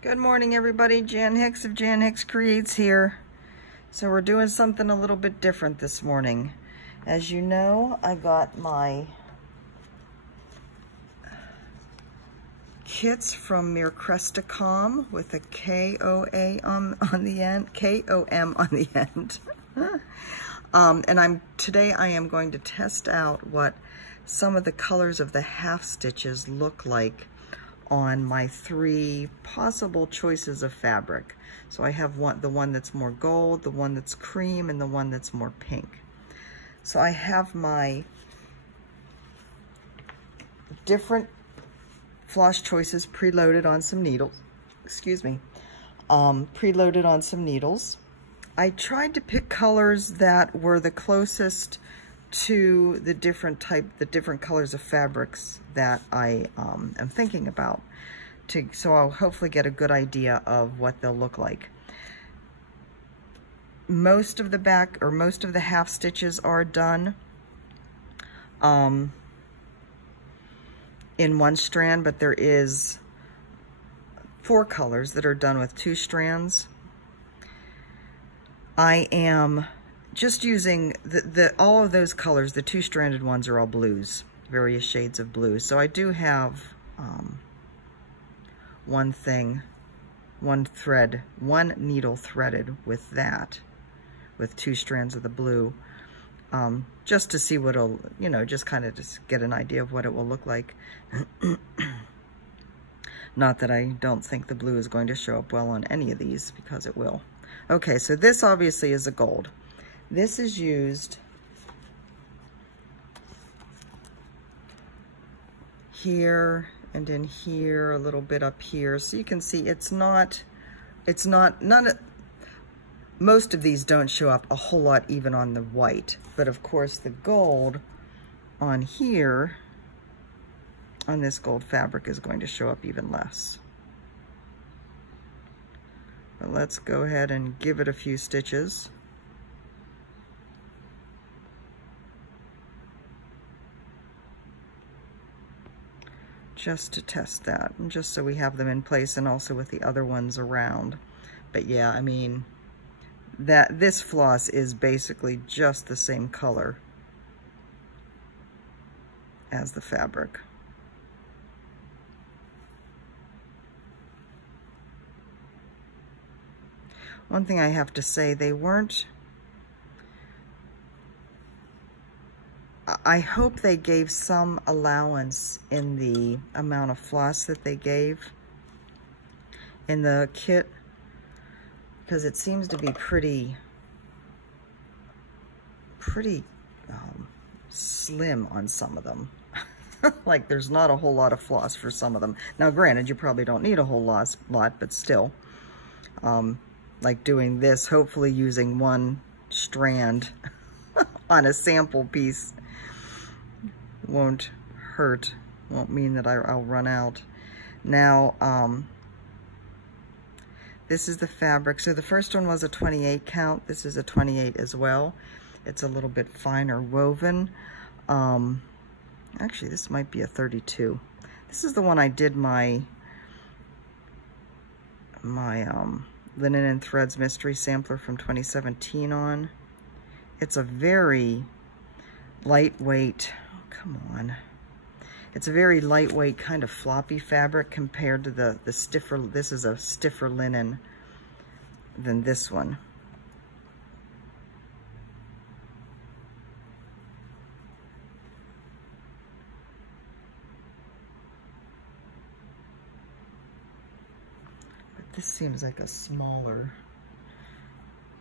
Good morning, everybody. Jan Hicks of Jan Hicks Creates here. So we're doing something a little bit different this morning. As you know, I got my kits from Mircresticom with a K-O-M on the end. And today I am going to test out what some of the colors of the half stitches look like on my three possible choices of fabric. So I have the one that's more gold, the one that's cream, and the one that's more pink. So I have my different floss choices preloaded on some needles. Preloaded on some needles. I tried to pick colors that were the closest to the different colors of fabrics that I am thinking about, so I'll hopefully get a good idea of what they'll look like. Most of the half stitches are done in one strand, but there is 4 colors that are done with 2 strands. I am just using all of those colors. The 2-stranded ones are all blues, various shades of blue. So I do have one needle threaded with that, with 2 strands of the blue, just to see what it'll, just kind of just get an idea of what it will look like. Not that I don't think the blue is going to show up well on any of these, because it will. Okay, so this obviously is a gold. This is used here and in here, a little bit up here. So you can see most of these don't show up a whole lot even on the white. But of course the gold on here, on this gold fabric, is going to show up even less. But let's go ahead and give it a few stitches. Just to test that, and just so we have them in place, and also with the other ones around. But yeah, I mean, this floss is basically just the same color as the fabric. One thing I have to say, I hope they gave some allowance in the amount of floss that they gave in the kit, because it seems to be pretty slim on some of them. Like there's not a whole lot of floss for some of them. Now granted, you probably don't need a whole lot, but still, like doing this, hopefully using one strand on a sample piece won't hurt, won't mean that I'll run out. Now, this is the fabric. So the first one was a 28 count. This is a 28 as well. It's a little bit finer woven. Actually, this might be a 32. This is the one I did my Linen and Threads Mystery Sampler from 2017 on. It's a very lightweight, it's a very lightweight kind of floppy fabric compared to the stiffer. This is a stiffer linen than this one. But this seems like a smaller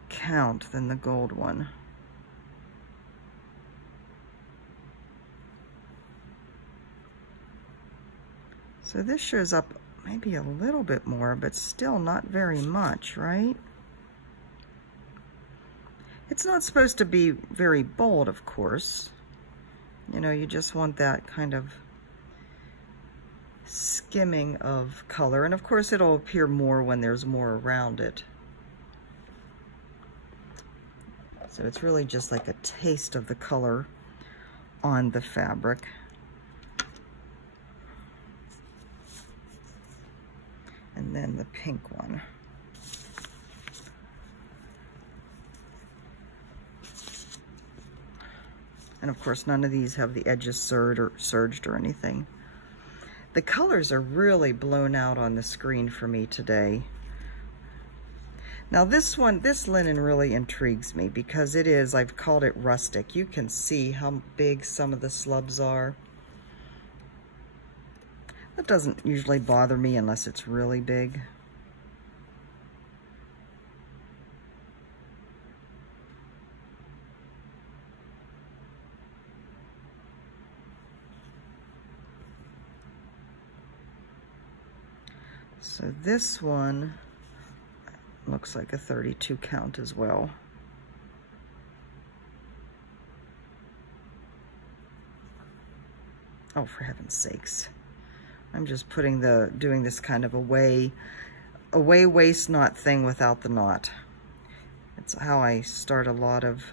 count than the gold one. So this shows up maybe a little bit more, but still not very much, right? It's not supposed to be very bold, of course. You just want that kind of skimming of color. And of course it'll appear more when there's more around it. So it's really just like a taste of the color on the fabric. and then the pink one. And of course, none of these have the edges serged or anything. The colors are really blown out on the screen for me today. Now this linen really intrigues me because it is, I've called it rustic. You can see how big some of the slubs are. That doesn't usually bother me unless it's really big. So this one looks like a 32 count as well. Oh, for heaven's sakes. I'm just doing this kind of away waist knot thing without the knot. It's how I start a lot of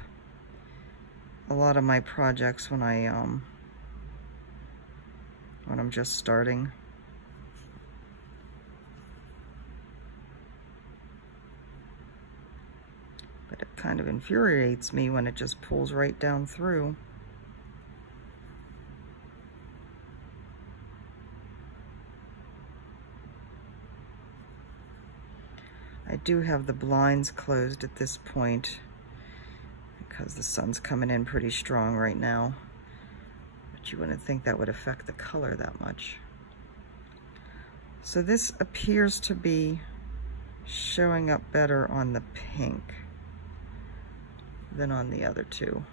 my projects when I'm just starting. But it kind of infuriates me when it just pulls right down through. I do have the blinds closed at this point because the sun's coming in pretty strong right now. But you wouldn't think that would affect the color that much. So this appears to be showing up better on the pink than on the other two.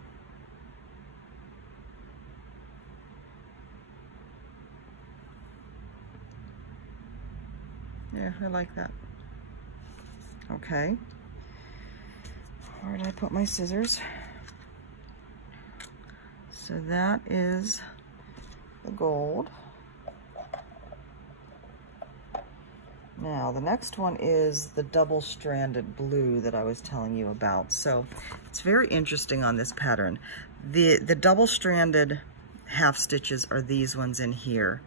Yeah, I like that. Okay. Where did I put my scissors? So that is the gold. Now, the next one is the double-stranded blue that I was telling you about. So it's very interesting on this pattern. The double-stranded half stitches are these ones in here.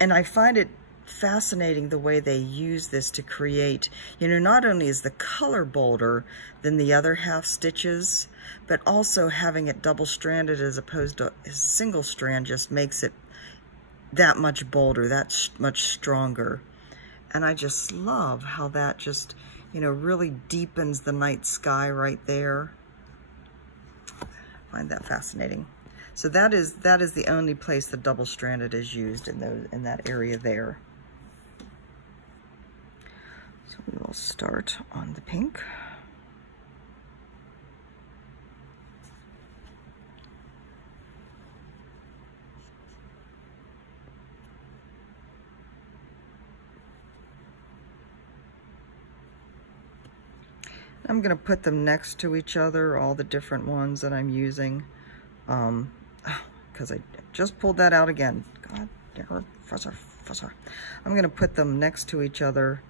And I find it fascinating the way they use this to create, you know, not only is the color bolder than the other half stitches, but also having it double-stranded as opposed to a single strand just makes it that much bolder, that much stronger. And I just love how that just, you know, really deepens the night sky right there. I find that fascinating. So that is the only place the double-stranded is used in that area there. So we will start on the pink. I'm going to put them next to each other, all the different ones that I'm using, because I just pulled that out again. God, fuzzer. I'm going to put them next to each other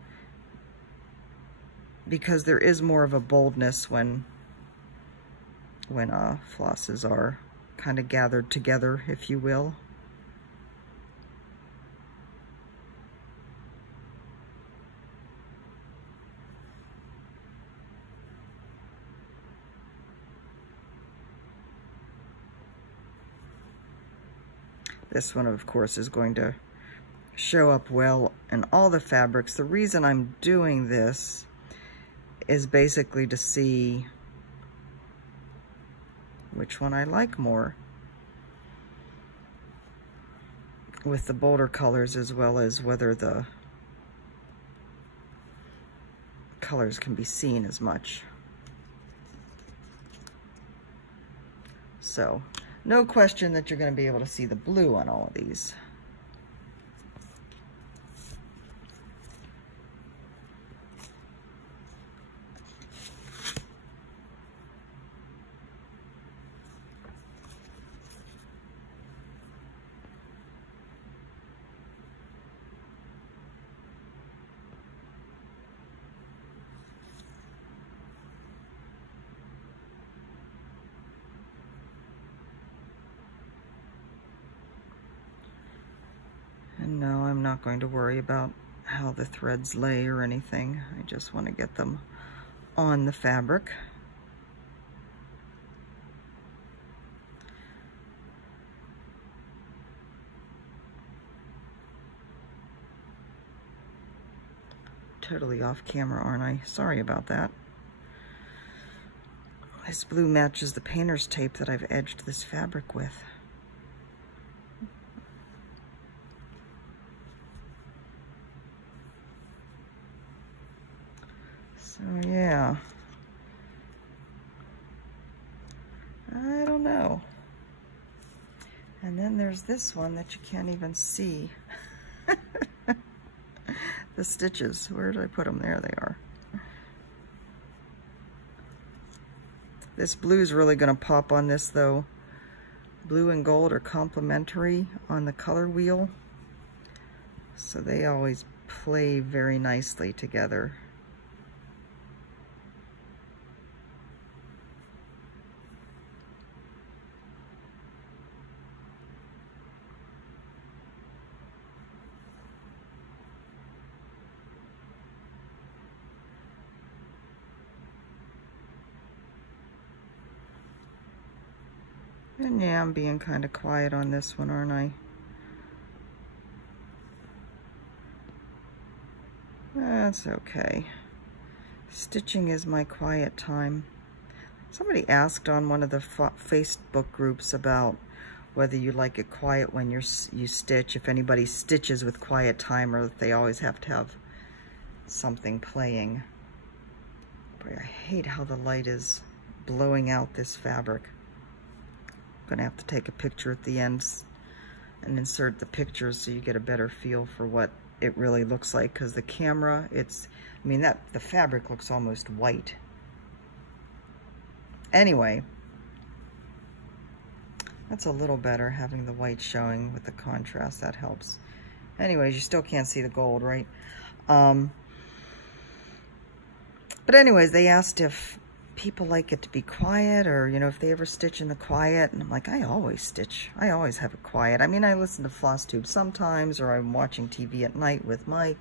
because there is more of a boldness when flosses are kind of gathered together, if you will. This one, of course, is going to show up well in all the fabrics. The reason I'm doing this is basically to see which one I like more with the bolder colors, as well as whether the colors can be seen as much. So, no question that you're going to be able to see the blue on all of these. And no, I'm not going to worry about how the threads lay or anything. I just want to get them on the fabric. Totally off camera, aren't I? Sorry about that. This blue matches the painter's tape that I've edged this fabric with. So yeah, I don't know. And then there's this one that you can't even see. The stitches, where did I put them? There they are. This blue is really going to pop on this though. Blue and gold are complementary on the color wheel, so they always play very nicely together. And yeah, I'm being kind of quiet on this one, aren't I? That's okay. Stitching is my quiet time. Somebody asked on one of the Facebook groups about whether you like it quiet when you stitch, if anybody stitches with quiet time or if they always have to have something playing. Boy, I hate how the light is blowing out this fabric. Gonna have to take a picture at the end and insert the pictures so you get a better feel for what it really looks like, because the camera, I mean the fabric looks almost white. Anyway, that's a little better, having the white showing with the contrast, that helps. Anyways, you still can't see the gold, right? But anyways, they asked if people like it to be quiet, or you know, if they ever stitch in the quiet, and I'm like, I always stitch. I always have it quiet. I mean, I listen to Floss Tube sometimes, or I'm watching TV at night with Mike,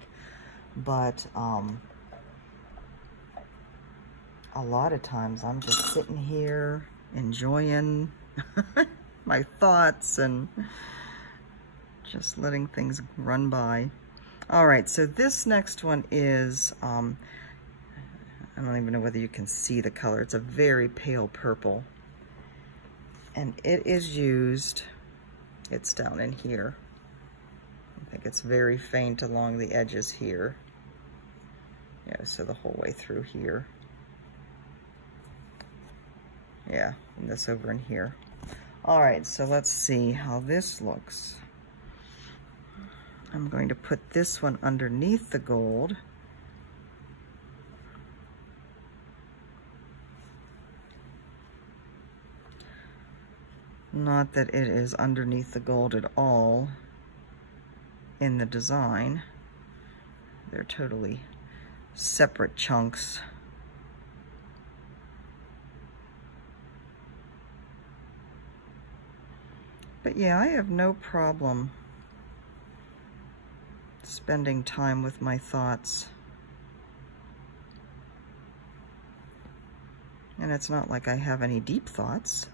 but a lot of times I'm just sitting here enjoying my thoughts and just letting things run by. All right, so this next one is I don't even know whether you can see the color. It's a very pale purple. And it is used, it's down in here. I think it's very faint along the edges here. Yeah, so the whole way through here. Yeah, and this over in here. All right, so let's see how this looks. I'm going to put this one underneath the gold. Not that it is underneath the gold at all in the design. They're totally separate chunks. But yeah, I have no problem spending time with my thoughts. And it's not like I have any deep thoughts.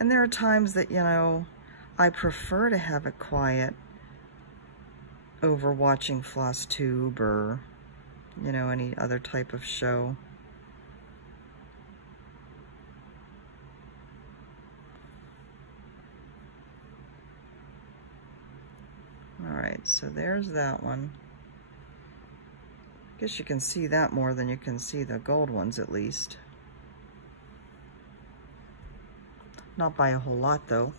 And there are times that, you know, I prefer to have it quiet over watching Floss Tube or, you know, any other type of show. All right, so there's that one. Guess you can see that more than you can see the gold ones, at least. Not by a whole lot, though.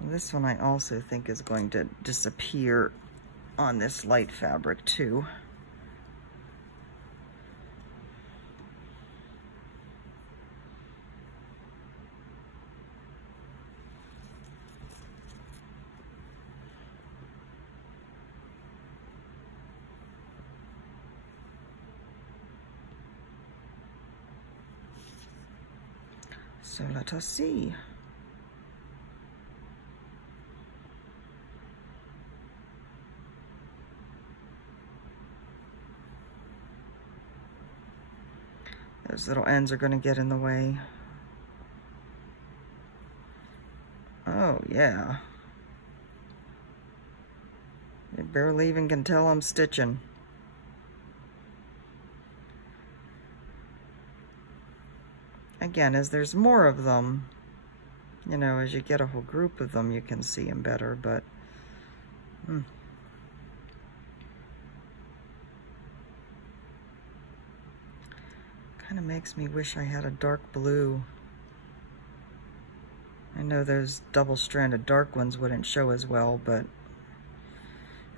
This one I also think is going to disappear on this light fabric, too. So let us see. Those little ends are going to get in the way. Oh, yeah. You barely even can tell I'm stitching. Again, as there's more of them, you know, as you get a whole group of them, you can see them better, but kind of makes me wish I had a dark blue. I know those double-stranded dark ones wouldn't show as well, but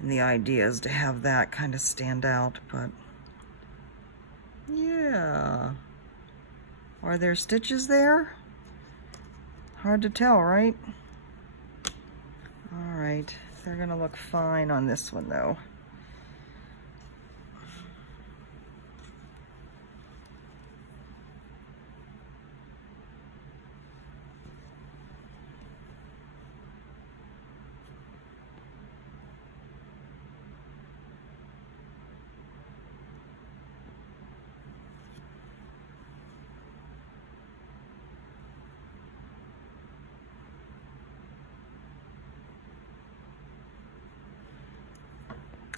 and the idea is to have that kind of stand out, but yeah. Are there stitches there? Hard to tell, right? All right, they're gonna look fine on this one though.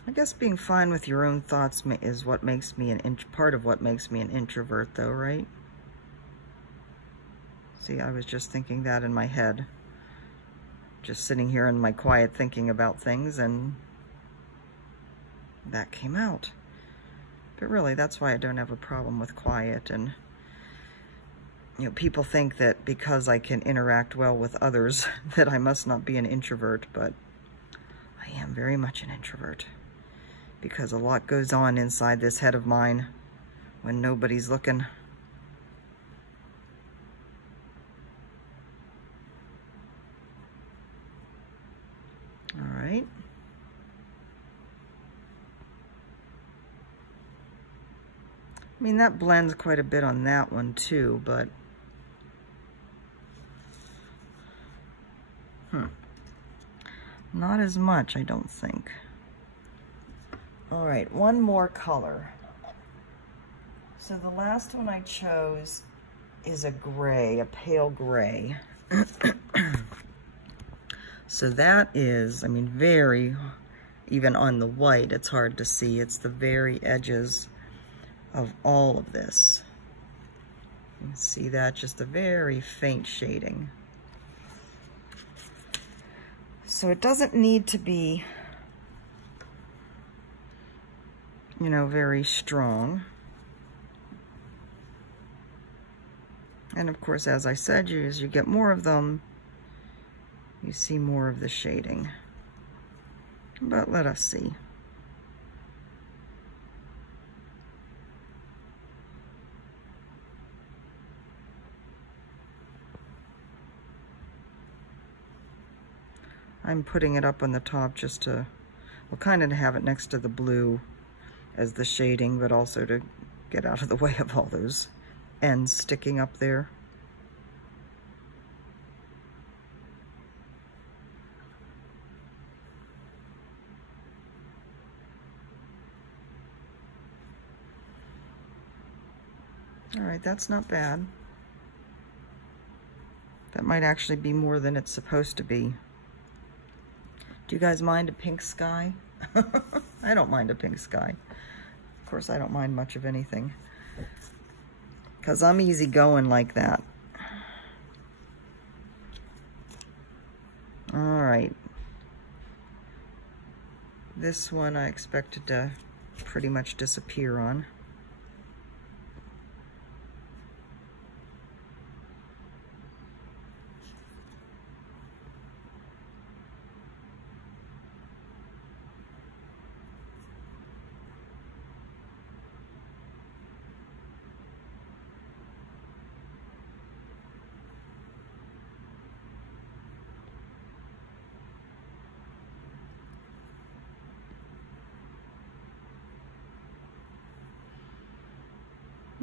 I guess being fine with your own thoughts is what makes me part of what makes me an introvert though, right? See, I was just thinking that in my head. Just sitting here in my quiet thinking about things, and that came out. But really, that's why I don't have a problem with quiet. And you know, people think that because I can interact well with others that I must not be an introvert, but I am very much an introvert. Because a lot goes on inside this head of mine when nobody's looking. All right. I mean, that blends quite a bit on that one too, but not as much, I don't think. All right, one more color. So the last one I chose is a gray, a pale gray. So that is, I mean, very, even on the white, it's hard to see. It's the very edges of all of this. You can see that, just a very faint shading. So it doesn't need to be, you know, very strong. And of course, as I said, as you get more of them, you see more of the shading. But let us see. I'm putting it up on the top just to, well, kind of to have it next to the blue as the shading, but also to get out of the way of all those ends sticking up there. All right, that's not bad. That might actually be more than it's supposed to be. Do you guys mind a pink sky? I don't mind a pink sky. Of course, I don't mind much of anything, because I'm easy going like that. All right. This one I expected to pretty much disappear on.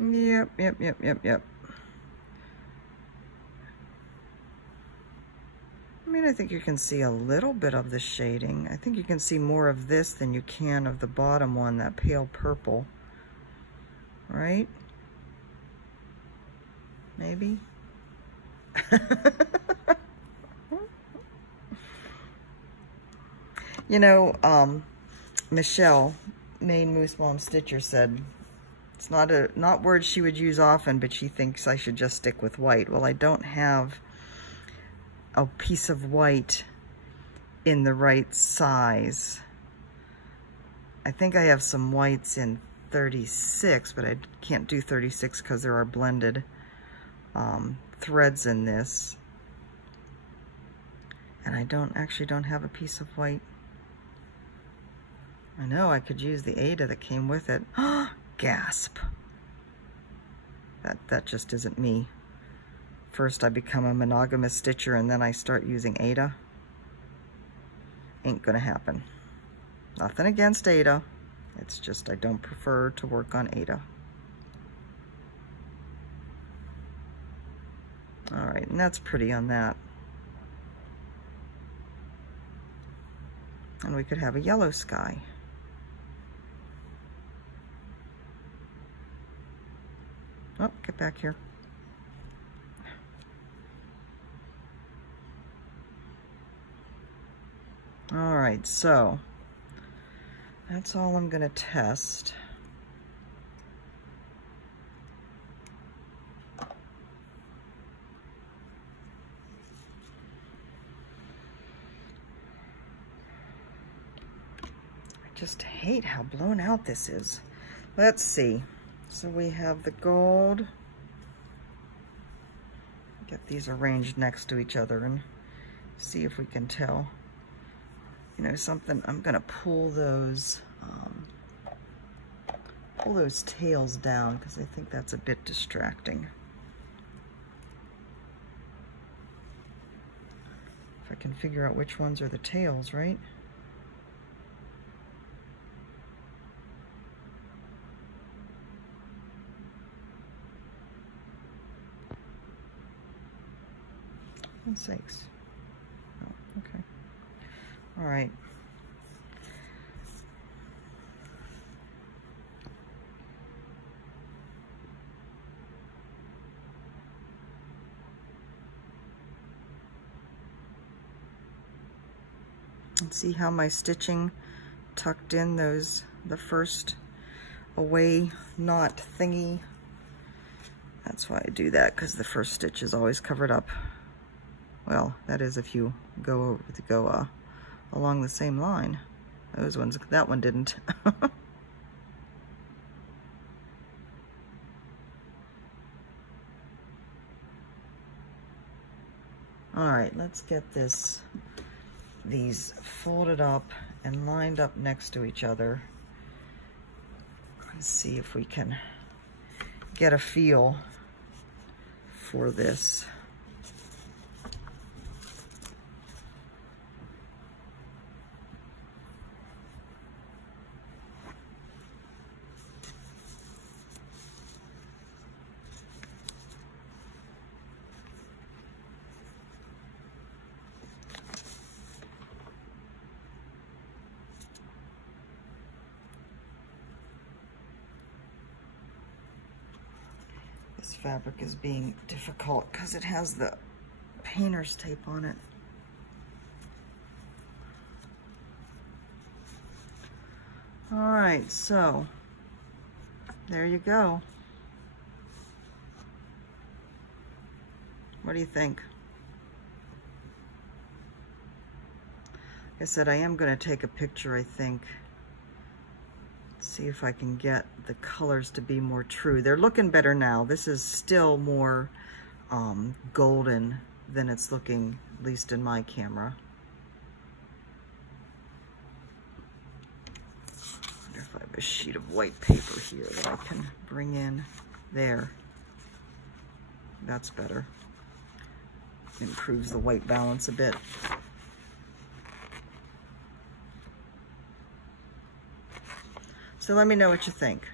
Yep. I mean, I think you can see a little bit of the shading. I think you can see more of this than you can of the bottom one, that pale purple, right? maybe. You know, Michelle, Maine Moose Mom Stitcher, said it's not words she would use often, but she thinks I should just stick with white. Well, I don't have a piece of white in the right size. I think I have some whites in 36, but I can't do 36 because there are blended threads in this. And I actually don't have a piece of white. I know I could use the Ada that came with it. Gasp. That just isn't me. First I become a monogamous stitcher and then I start using Ada. Ain't gonna happen. Nothing against Ada. It's just I don't prefer to work on Ada. All right, and that's pretty on that. And we could have a yellow sky. Oh, get back here. All right, so that's all I'm gonna test. I just hate how blown out this is. Let's see. So we have the gold. Get these arranged next to each other and see if we can tell. You know something, I'm gonna pull those tails down because I think that's a bit distracting. If I can figure out which ones are the tails, right? For sakes. Oh, okay. All right. And see how my stitching tucked in the first away knot thingy. That's why I do that, because the first stitch is always covered up. Well, that is if you go along the same line. Those ones, that one didn't. All right, let's get these folded up and lined up next to each other. Let's see if we can get a feel for this. This fabric is being difficult because it has the painter's tape on it. All right, so there you go. What do you think? Like I said, I am going to take a picture, I think. See if I can get the colors to be more true. They're looking better now. This is still more golden than it's looking, at least in my camera. I wonder if I have a sheet of white paper here that I can bring in there. That's better. Improves the white balance a bit. So let me know what you think.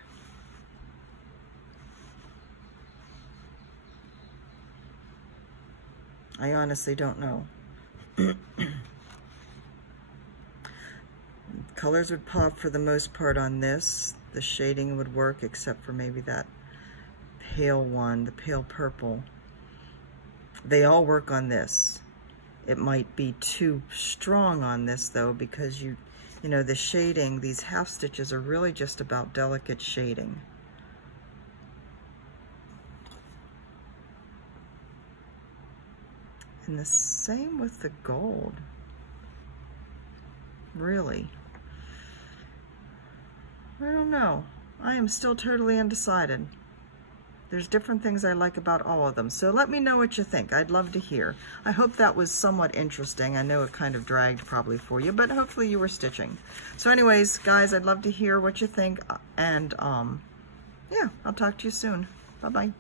I honestly don't know. Colors would pop for the most part on this. The shading would work except for maybe that pale one, the pale purple. They all work on this. It might be too strong on this though, because you know, the shading, these half stitches are really just about delicate shading. And the same with the gold, really. I don't know. I am still totally undecided. There's different things I like about all of them. So let me know what you think. I'd love to hear. I hope that was somewhat interesting. I know it kind of dragged probably for you, but hopefully you were stitching. So anyways, guys, I'd love to hear what you think. And yeah, I'll talk to you soon. Bye-bye.